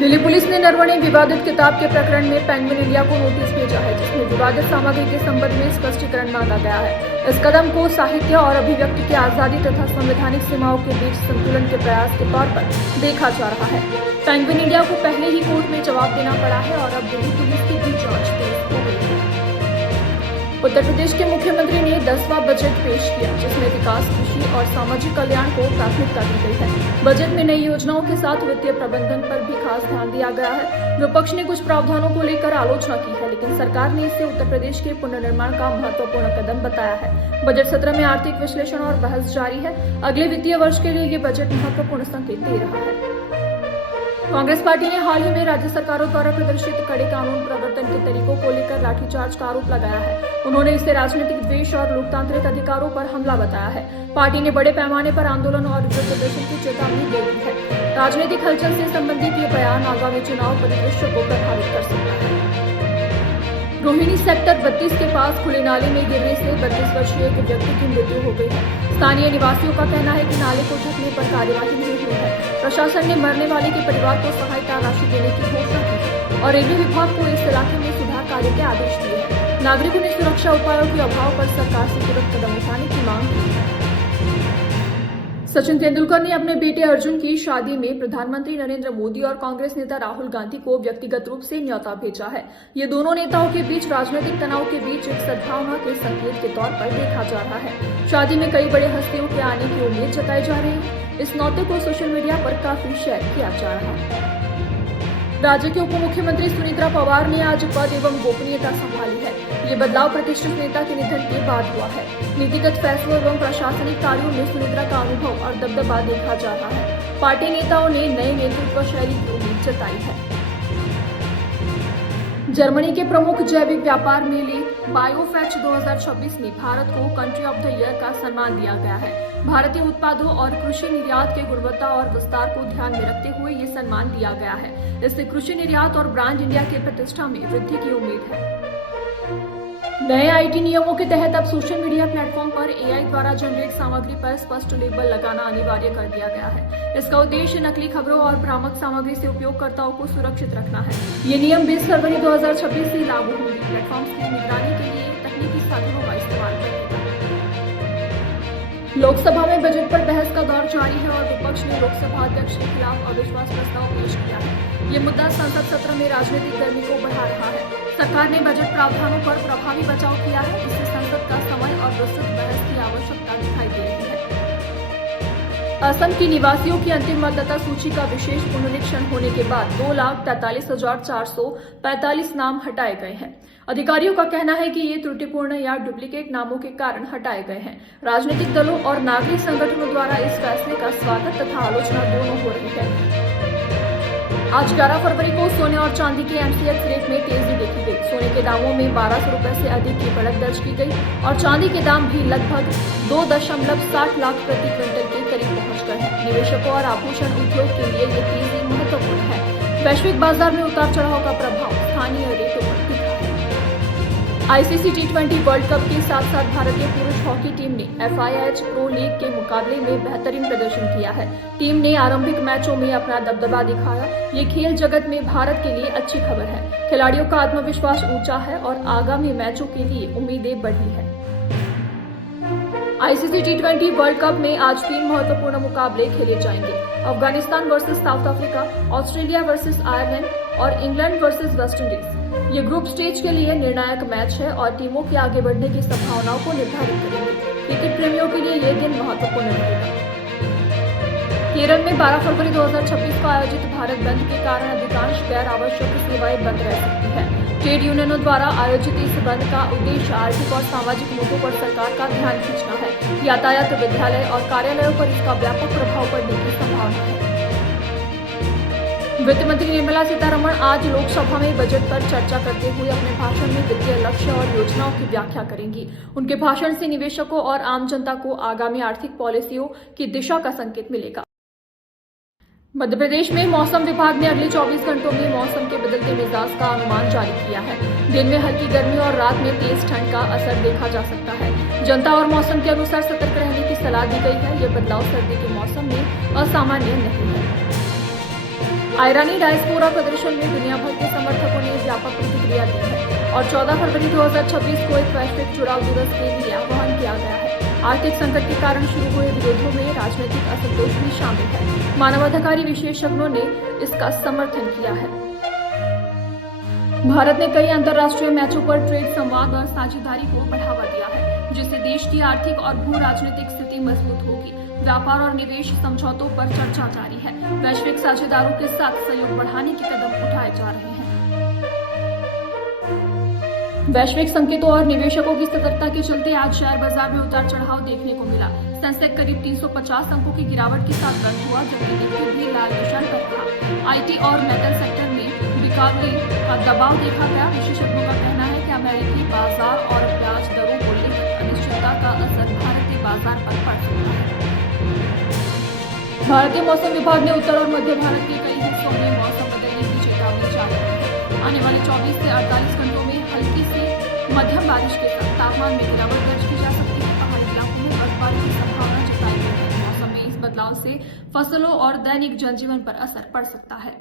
Delhi police ने नरवणे विवादित किताब के प्रकरण में पेंगुइन इंडिया को नोटिस भेजा है, जिसमें विवादित सामग्री के संबंध में स्पष्टीकरण मांगा गया है। इस कदम को साहित्य और अभिव्यक्ति की आजादी तथा संवैधानिक सीमाओं के बीच संतुलन के प्रयास के तौर पर देखा जा रहा है। पेंगुइन इंडिया को पहले ही कोर्ट में जवाब देना पड़ा है और अब दिल्ली पुलिस की भी जांच तेज हो गई है। उत्तर प्रदेश के मुख्यमंत्री ने 10वां बजट पेश किया, जिसमें विकास, कृषि और सामाजिक कल्याण को प्राथमिकता दी गई है। बजट में नई योजनाओं के साथ वित्तीय प्रबंधन पर भी खास ध्यान दिया गया है। विपक्ष ने कुछ प्रावधानों को लेकर आलोचना की है, लेकिन सरकार ने इसे उत्तर प्रदेश के पुनर्निर्माण का महत्वपूर्ण कदम बताया है। बजट सत्र में आर्थिक विश्लेषण और बहस जारी है। अगले वित्तीय वर्ष के लिए ये बजट महत्वपूर्ण संकेत दे रहा है। कांग्रेस पार्टी ने हाल ही में राज्य सरकारों द्वारा प्रदर्शित कड़े कानून प्रवर्तन के तरीकों को लेकर लाठीचार्ज का आरोप लगाया है। उन्होंने इसे राजनीतिक द्वेष और लोकतांत्रिक अधिकारों पर हमला बताया है। पार्टी ने बड़े पैमाने पर आंदोलन और विरोध प्रदर्शन की चेतावनी दे दी है। राजनीतिक हलचल से संबंधित ये बयान आगामी चुनाव परिदृश्य को प्रभावित कर सकता है। रोहिणी सेक्टर 32 के पास खुले नाले में गिरने से 32 वर्षीय एक व्यक्ति की मृत्यु हो गई है। स्थानीय निवासियों का कहना है कि नाले को ढकने पर कार्यवाही नहीं हुई है। प्रशासन ने मरने वाले के परिवार को सहायता राशि देने की घोषणा की है और रेलवे विभाग को इस इलाके में सुधार कार्य के आदेश दिए हैं। नागरिकों ने सुरक्षा उपायों के अभाव पर सरकार से तुरंत कदम उठाने की मांग की है। सचिन तेंदुलकर ने अपने बेटे अर्जुन की शादी में प्रधानमंत्री नरेंद्र मोदी और कांग्रेस नेता राहुल गांधी को व्यक्तिगत रूप से न्योता भेजा है। ये दोनों नेताओं के बीच राजनीतिक तनाव के बीच एक सद्भावना के संकेत के तौर पर देखा जा रहा है। शादी में कई बड़े हस्तियों के आने की उम्मीद जताई जा रही है। इस न्योते को सोशल मीडिया पर काफी शेयर किया जा रहा है। राज्य के उप मुख्यमंत्री सुनीत्रा पवार ने आज पद एवं गोपनीयता संभाली है। ये बदलाव प्रतिष्ठित नेता के निधन के बाद हुआ है। नीतिगत फैसलों एवं प्रशासनिक कार्यों में सुनीत्रा का अनुभव और दबदबा देखा जा रहा है। पार्टी नेताओं ने नए नेतृत्व शैली की उम्मीद जताई है। जर्मनी के प्रमुख जैविक व्यापार मेले बायोफेच 2026 में भारत को कंट्री ऑफ द ईयर का सम्मान दिया गया है। भारतीय उत्पादों और कृषि निर्यात के गुणवत्ता और विस्तार को ध्यान में रखते हुए ये सम्मान दिया गया है। इससे कृषि निर्यात और ब्रांड इंडिया की प्रतिष्ठा में वृद्धि की उम्मीद है। नए आईटी नियमों के तहत अब सोशल मीडिया प्लेटफॉर्म पर एआई द्वारा जनरेट सामग्री पर स्पष्ट लेबल लगाना अनिवार्य कर दिया गया है। इसका उद्देश्य नकली खबरों और भ्रामक सामग्री से उपयोगकर्ताओं को सुरक्षित रखना है। ये नियम 20 फरवरी 2026 से लागू होंगे। प्लेटफॉर्म की निगरानी के लिए तकनीकी साधनों का इस्तेमाल करेगा। लोकसभा में बजट पर बहस का दौर जारी है और विपक्ष ने लोकसभा अध्यक्ष के खिलाफ अविश्वास प्रस्ताव पेश किया है। ये मुद्दा संसद सत्र में राजनीतिक गर्मी को बढ़ा रहा है। सरकार ने बजट प्रावधानों पर प्रभावी बचाव किया है। इससे संसद का समय और विस्तृत बहस की आवश्यकता दिखाई दे रही है। असम की निवासियों की अंतिम मतदाता सूची का विशेष पुनरीक्षण होने के बाद 2,43,445 नाम हटाए गए हैं। अधिकारियों का कहना है कि ये त्रुटिपूर्ण या डुप्लीकेट नामों के कारण हटाए गए हैं। राजनीतिक दलों और नागरिक संगठनों द्वारा इस फैसले का स्वागत तथा आलोचना दोनों हो रही है। आज 11 फरवरी को सोने और चांदी के एमसीएक्स रेट में तेजी देखी गई। सोने के दामों में 1200 रुपए से अधिक की बढ़त दर्ज की गई और चांदी के दाम भी लगभग 2.60 लाख प्रति क्विंटल के करीब पहुंच गए हैं। निवेशकों और आभूषण उद्योग के लिए ये तेजी महत्वपूर्ण है। वैश्विक बाजार में उतार चढ़ाव का प्रभाव स्थानीय रेटों पर दिखा है। आईसीसी T20 वर्ल्ड कप के साथ साथ भारतीय पुरुष हॉकी टीम ने FIH प्रो लीग के मुकाबले में बेहतरीन प्रदर्शन किया है। टीम ने आरंभिक मैचों में अपना दबदबा दिखाया। ये खेल जगत में भारत के लिए अच्छी खबर है। खिलाड़ियों का आत्मविश्वास ऊंचा है और आगामी मैचों के लिए उम्मीदें बढ़ी है। आईसीसी T20 वर्ल्ड कप में आज 3 महत्वपूर्ण मुकाबले खेले जाएंगे। Afghanistan versus south Africa, Australia versus Ireland और इंग्लैंड वर्सेस वेस्ट इंडीज। ये ग्रुप स्टेज के लिए निर्णायक मैच है और टीमों के आगे बढ़ने की संभावनाओं को निर्धारित करेंगे। क्रिकेट प्रेमियों के लिए ये दिन महत्वपूर्ण रहेगा। केरल में 12 फरवरी 2026 को आयोजित भारत बंद के कारण अधिकांश गैर आवश्यक सेवाएं बंद रह सकती है। ट्रेड यूनियनों द्वारा आयोजित इस बंद का उद्देश्य आर्थिक और सामाजिक मुद्दों पर सरकार का ध्यान खींचना है। यातायात, विद्यालय और कार्यालयों पर इसका व्यापक प्रभाव पड़ने की संभावना है। वित्त मंत्री निर्मला सीतारमण आज लोकसभा में बजट पर चर्चा करते हुए अपने भाषण में वित्तीय लक्ष्य और योजनाओं की व्याख्या करेंगी। उनके भाषण से निवेशकों और आम जनता को आगामी आर्थिक पॉलिसियों की दिशा का संकेत मिलेगा। मध्य प्रदेश में मौसम विभाग ने अगले 24 घंटों में मौसम के बदलते मिजाज का अनुमान जारी किया है। दिन में हल्की गर्मी और रात में तेज ठंड का असर देखा जा सकता है। जनता और मौसम के अनुसार सतर्क रहने की सलाह दी गई है। यह बदलाव सर्दी के मौसम में असामान्य नहीं है। आयरानी डायस्पोरा प्रदर्शन में दुनिया भर के समर्थकों ने व्यापक प्रतिक्रिया दी है और 14 फरवरी 2026 को एक वैश्विक चुनाव दिवस के लिए आह्वान किया गया है। आर्थिक संकट के कारण शुरू हुए विरोधों में राजनीतिक असंतोष भी शामिल है। मानवाधिकार विशेषज्ञों ने इसका समर्थन किया है। भारत ने कई अंतर्राष्ट्रीय मैचों पर ट्रेड संवाद और साझेदारी को बढ़ावा दिया है, जिससे देश की आर्थिक और भू राजनीतिक स्थिति मजबूत होगी। व्यापार और निवेश समझौतों पर चर्चा जारी है। वैश्विक साझेदारों के साथ सहयोग बढ़ाने के कदम उठाए जा रहे हैं। वैश्विक संकेतों और निवेशकों की सतर्कता के चलते आज शेयर बाजार में उतार चढ़ाव देखने को मिला। सेंसेक्स करीब 350 अंकों की गिरावट के साथ बंद हुआ, जबकि निफ्टी भी लाल निशान पर रहा। आईटी और मेटल सेक्टर में रिकवरी का दबाव देखा गया। विशेषज्ञों का कहना है कि अमेरिकी बाजार और ब्याज दरों को लेकर अनिश्चितता का असर भारतीय बाजार पर पड़ सकता है। भारतीय मौसम विभाग ने उत्तर और मध्य भारत के कई हिस्सों में मौसम बदलने की चेतावनी जारी की है। आने वाले 24 से 48 घंटों में हल्की से मध्यम बारिश के साथ तापमान में गिरावट दर्ज की जा सकती है। पहाड़ी इलाकों में बर्फबारी की संभावना जताई गई है। मौसम में इस बदलाव से फसलों और दैनिक जनजीवन पर असर पड़ सकता है।